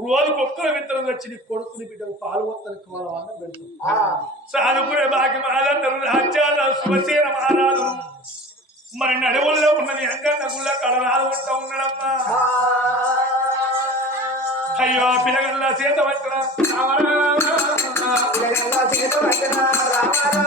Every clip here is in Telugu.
రోజు ఒక్కల విత్తనం వచ్చి నీ కొడుకుని బిడ్డకు పాలు వత్తని భాగ్యం మహారాజు. మరి నడువుల్లో ఉన్నది అంగన్న గుళ్ళ కళ ఉంటా ఉన్నాడమ్మా. అయ్యో పిల్లగల్ల చేత వచ్చిన రామారామ పిల్లగల్ల చేత వచ్చిన రామారామ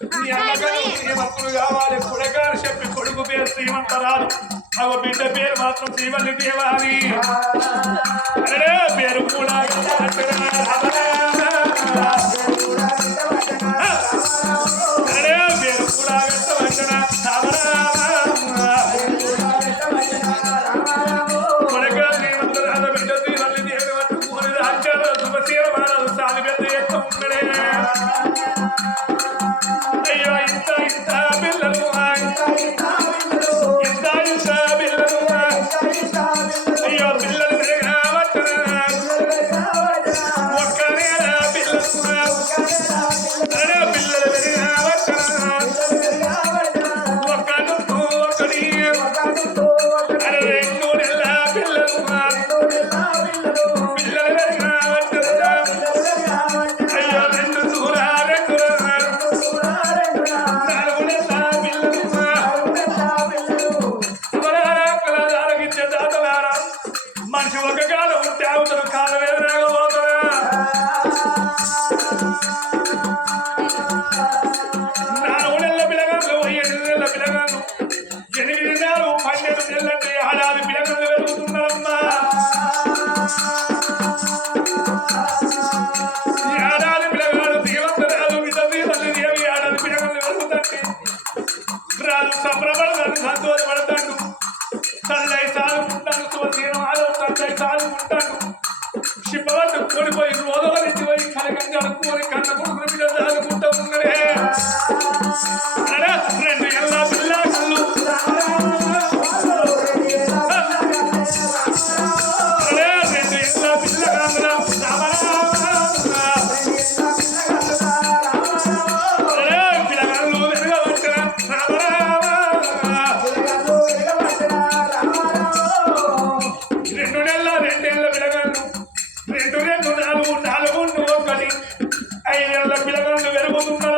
శ్రీమంతులు కావాలి. పుడగారు చెప్పి కొడుకు పేరు శ్రీమంతరాలు. అవ బిడ్డ పేరు మాత్రం శ్రీవల్లి దేవాలి పేరు కూడా పేరు కూడా Thank you. పిల్లగాళ్ళు వెలుగుతున్నాడు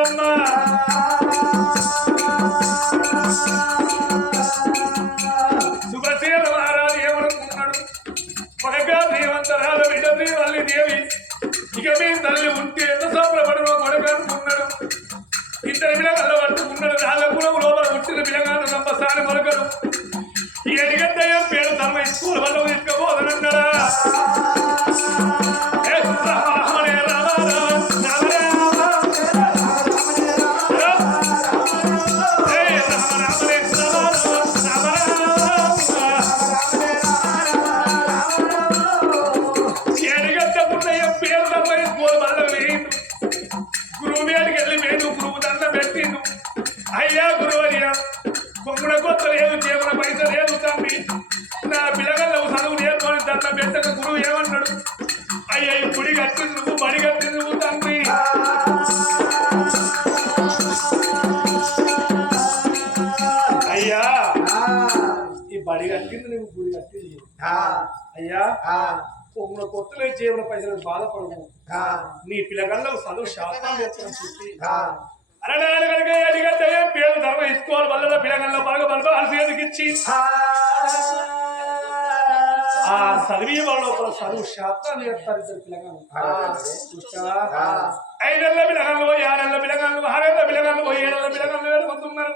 అట్లా పెద్దల గురువు ఏమన్నాడు? అయ్యా గుడి కట్టు నువ్వు బడి కట్టు నువ్వు తండ్రి. అయ్యా ఈ బడి కట్టింది నువ్వు గుడి కట్టింది. అయ్యా ఉన్న కొత్తలో జీవన పైసలు బాధపడము నీ పిల్లగాళ్ళకు చదువు శాతం చెప్పి అరణాలు కనుక అడిగితే పేరు ధర్మ ఇచ్చుకోవాలి వల్ల పిల్లగాళ్ళ బాగా బలపాల్సి ఎదిగిచ్చి ఆ చదివి వాళ్ళ లోపల చదువు శాస్త్రాలు నేర్పుతారు ఇద్దరు పిల్లగాళ్ళు ఐదేళ్ళ పిల్లగాళ్ళు ఆరేళ్ళ పిల్లగాళ్ళు ఆరేళ్ళ పిల్లగాళ్ళు ఏడేళ్ళ పిల్లగాళ్ళు వెళ్ళిపోతున్నారు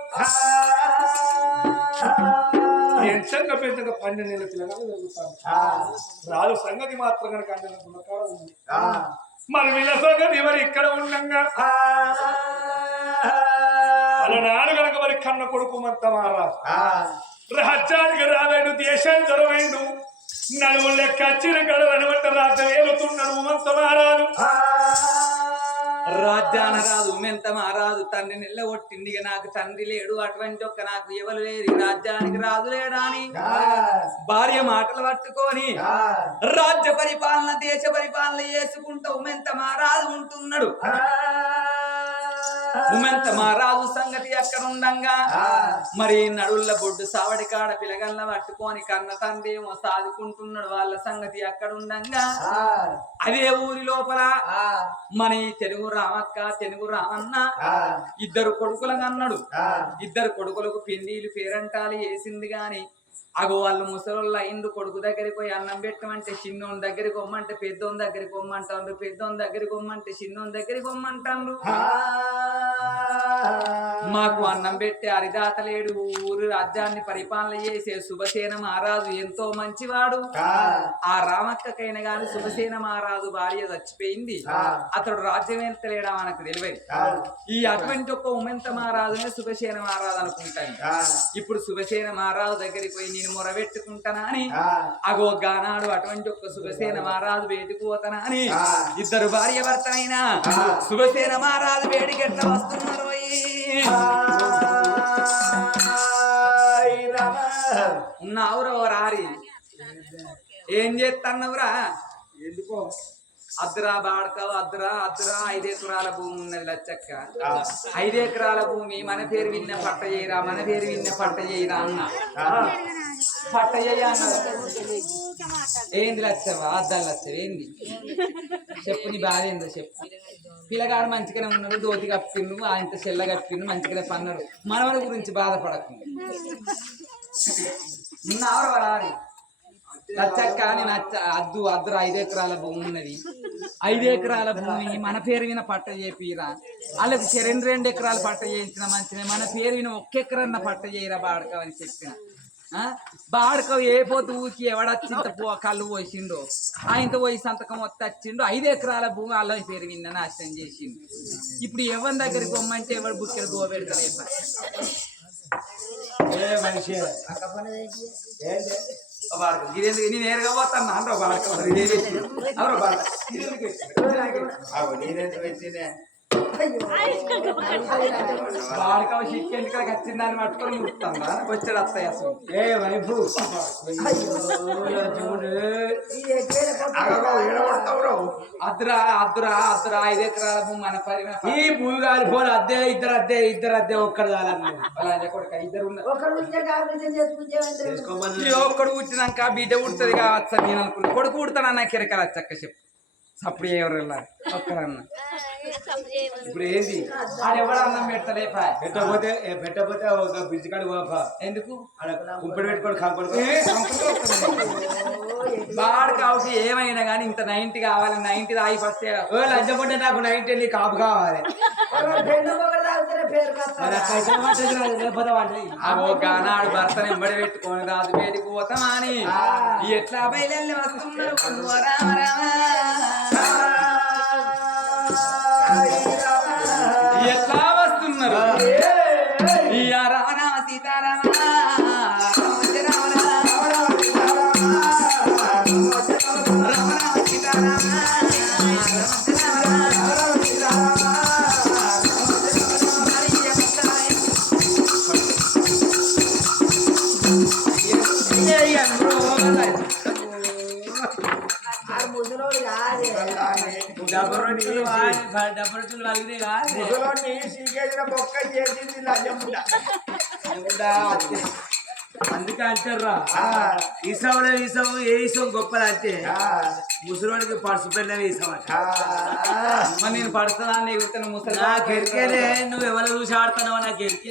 ఎంచంగా పెద్దగా పన్నెండు నెలల పిల్లగాళ్ళు రాజు సంగతి మాత్రం కనుక అన్న గుణకాడ ఉంది. మరి వీళ్ళ సంగతి ఎవరు ఇక్కడ ఉండంగా? అలనాడు కనుక మరి కన్న కొడుకు మంత మహారాజు రాజ్యానికి రాలేడు దేశానికి దొరవైండు నడువు లెక్క వచ్చిన గడవని వంట రాజ్యం ఏలుతున్నాడు మంత మహారాజు రాజ్యాన రాదు మెంత మారాదు. తండ్రి నిల్ల కొట్టింది ఇక నాకు తండ్రి లేడు. అటువంటి ఒక్క నాకు ఎవరు లేరు. రాజ్యానికి రాజు లేడా అని? భార్య మాటలు పట్టుకొని రాజ్య పరిపాలన దేశ పరిపాలన చేసుకుంటూ ఉమెంత మారాదు ఉంటున్నాడు. ఉమెంత మారాజు సంగతి అక్కడ ఉండంగా మరి నడుళ్ళ బొడ్డు సావడి కాడ పిలగల్ల పట్టుకొని కన్న తండ్రి ఏమో సాదుకుంటున్నాడు వాళ్ళ సంగతి అక్కడ ఉండంగా అదే ఊరి లోపల మన ఈ తెలుగు రామక్క తెలుగు రామన్న ఇద్దరు కొడుకులను అన్నాడు. ఇద్దరు కొడుకులకు పిండిలు పేరంటాలు వేసింది గాని అగో వాళ్ళు ముసలోళ్ళు అయిండు కొడుకు దగ్గరికి పోయి అన్నం పెట్టమంటే చిన్నోని దగ్గరికి పొమ్మంటే పెద్దోని దగ్గరికి పొమ్మంటారు పెద్దోని దగ్గరికి పొమ్మంటే చిన్నోని దగ్గరికి పొమ్మంటారు మాకు అన్నం పెట్టే అరిదాత లేడు ఊరు రాజ్యాన్ని పరిపాలన చేసే శుభసేన మహారాజు ఎంతో మంచివాడు. ఆ రామక్కకైనా గాని శుభసేన మహారాజు భార్య చచ్చిపోయింది. అతడు రాజ్యం వెళ్తలేడా మనకు తెలియదు ఈ అటువంటి ఒక ఉమెంత మహారాజునే శుభసేన మహారాజు అనుకుంటాను. ఇప్పుడు శుభసేన మహారాజు దగ్గరికి పోయి నేను మొరబెట్టుకుంటానా అని? అగో గానాడు అటువంటి ఒక శుభసేన మహారాజు వేటికి పోతానా అని ఇద్దరు భార్య భర్తనైనా శుభసేన మహారాజు వేడికి ఎట్లా వస్తున్నారు ఉన్నావురా రారి. ఏం చేస్తున్నావురా ఎందుకో? అద్దురా బాడకావు అద్దురా అద్దురా ఐదు ఎకరాల భూమి ఉన్నది లచ్చక్క. ఐదు ఎకరాల భూమి మన పేరు విన్న పట్ట చేయరా మన పేరు విన్న పట్ట చేయరా అన్న. పట్ట చేయ ఏంది లచ్చవా అద్దాలు లచ్చవి ఏంది? చెప్పు నీ బాధ ఏందో చెప్పు. పిల్లగాడు మంచిగానే ఉన్నాడు దోతి కప్పిండు ఆయనతో చెల్ల కప్పిండు మంచిగానే పన్నాడు మనవని గురించి బాధపడకు. ఉన్నావరా వారి లచ్చక్క నేను అచ్చ అద్దు అద్దరు ఐదు ఎకరాల భూమి ఉన్నది. ఐదు ఎకరాల భూమి మన పేరు విన పట్ట చేపిరా? వాళ్ళకి రెండు రెండు ఎకరాలు పట్ట చేయించిన మంచిదే మన పేరు విన ఒక్క ఎకరన్న పట్ట చేయరా బాడకం అని చెప్పిన. బాడక ఏ పోతు ఊకి ఎవడచ్చింత పో కళ్ళు పోసిండు. ఆయనతో పోయి సంతకం వచ్చిండు ఐదు ఎకరాల భూమి అల్లం పేరు విన్న నాశనం చేసిండు. ఇప్పుడు ఎవరి దగ్గరికి పొమ్మంటే ఎవడు బుక్కెలు గోబెడతారు నేను నేరుగా పోతాను అందరూ బాడకం. ఎందుకు వచ్చిందని పట్టుకొని ముడుతుందా వచ్చాడు అత్తయ్య అసలు ఏ ఐదు ఎకరాల భూమి మన ఈ భూమి గారి ఫోన్ అద్దె ఇద్దరు అద్దె ఇద్దరు అద్దె ఒక్కడు కొడుక ఇద్దరు ఈ ఒక్కడు కూర్చున్నాక బిడ్డ ఉడుతుంది కావచ్చు నేను అనుకున్నా. కొడుకు ఉడతాను నాకు కిరకాల చక్క చెప్పు. అప్పుడు ఎవరు ఒక్కరన్న. ఇప్పుడు ఏంది? ఆడు ఎవడు అన్నం పెడతలే పా. పెట్టకపోతే ఏ, పెట్టకపోతే ఒక బ్రిడ్జ్ కాడికి పోపా ఎందుకు? ఆడ కుంపడి పెట్టుకోడు కాంపడు. బాడు కాబట్టి ఏమైనా కానీ ఇంత నైన్టీ కావాలి నైన్టీ దాగి ఫస్ట్ ఓ లంచపడ్డ నాకు నైట్ వెళ్ళి కాపు కావాలి. పెన్ను ఒకటి తాగుతారే పేరు కాస్త మరి ఆ పైసలు పట్టేది రాదు, లేకపోతే వాడి అవో గానాడు భర్తను ఎంబడి పెట్టుకొని రాజు పేరుకు పోతామని ఎట్లా బయలు వస్తున్నారు ఓ రామ రామ. ఎట్లా వస్తున్నారు? ఈ ఆ సీతారామ? ముసలోని సీకేసిన మొక్క చేసింది లంచముండ అందుకే అంటారా ఈసంలో ఈసం ఏ ముసలోడికి పర్సు పెళ్ళ ఈసం అంట మరి నేను పడుతున్నాను ఎగురుతాను ముసలి నాకు ఎరికేనే నువ్వు ఎవరు చూసి ఆడుతున్నావు నాకు ఎరికే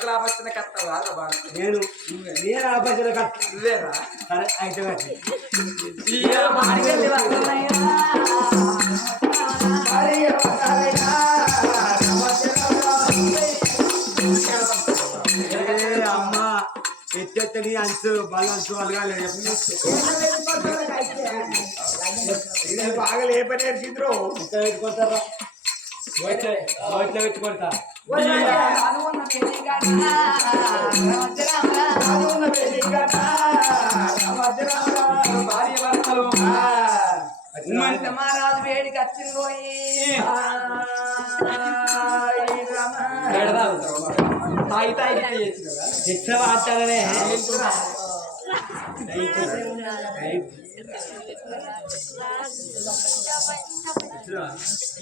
పైసలు ఆపచ్చిన బాడక నేను నేను ఆపేసిన కట్ట నువ్వేరా సరే అయితే అమ్మ ఎత్తెత్తని అంచు బలంచు అలగాలి బాగా లేపని నేర్చిండ్రు ఇంత పెట్టుకుంటారా నోట్లో నోట్లో పెట్టుకుంటా అనుకున్న పెళ్ళి కాడా, రామచంద్ర. భార్య భర్తలు ఉమ్మంత మహారాజు వేడికి వచ్చిందోయి తాగి తాగి చేసినవా శిక్ష వాడతానే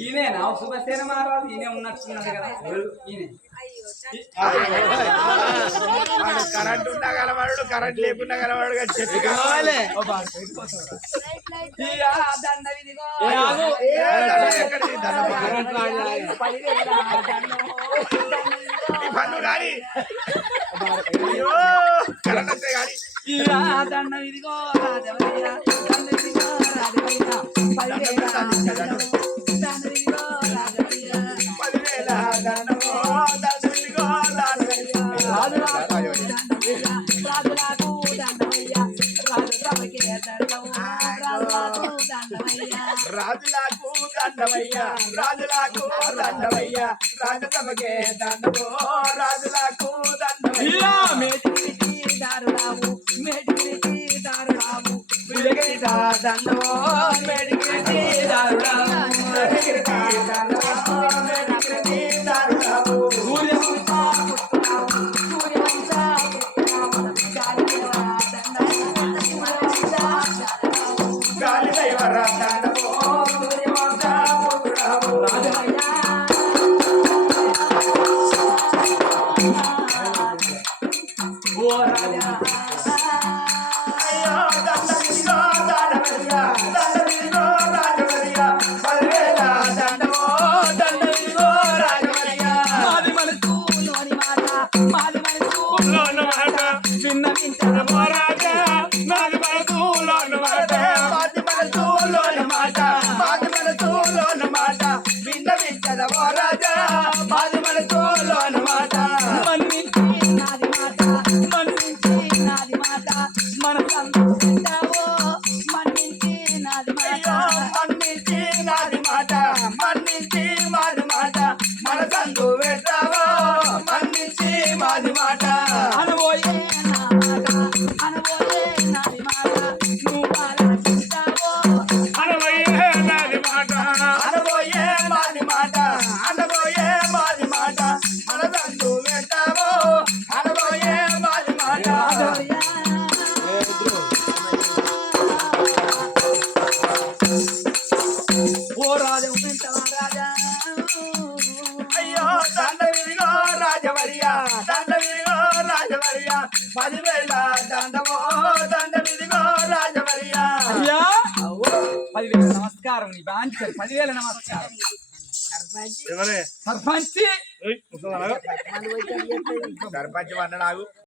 ఈయనేనా శుభసేన మహారాజు ఈయనే ఉన్నట్టున్నాడు కదా. ఈయనే. కరెంట్ ఉన్నా కలవాడు కరెంట్ లేకున్నా కలవాడు చెట్టు కావాలి? దండం కరెంట్ పన్ను గాని. ఇయ్య, దండం ఇదిగో రాజవయ్య. దండం ఇదిగో రాజవయ్య. పదివేల దండము. దండం ఇదిగో రాజవయ్య. పదివేల. రాజులకు దండమయ్య. రాజులకు దండమయ్య. రాజు. రాజులకు దండమయ్య. రాజులకు దండమయ్యా రాజులకు దండమయ్యా రాజసభకే దండమో రాజులకు దండమయ్యా మేటికి దారులాము మెడికి దారులాము విజగిరిట దండమో మేడిగిరికి దారుణము మేడిగిరికి బాంచర్ పదివేల నమస్కారం. సర్పంచ్. సర్పంచ్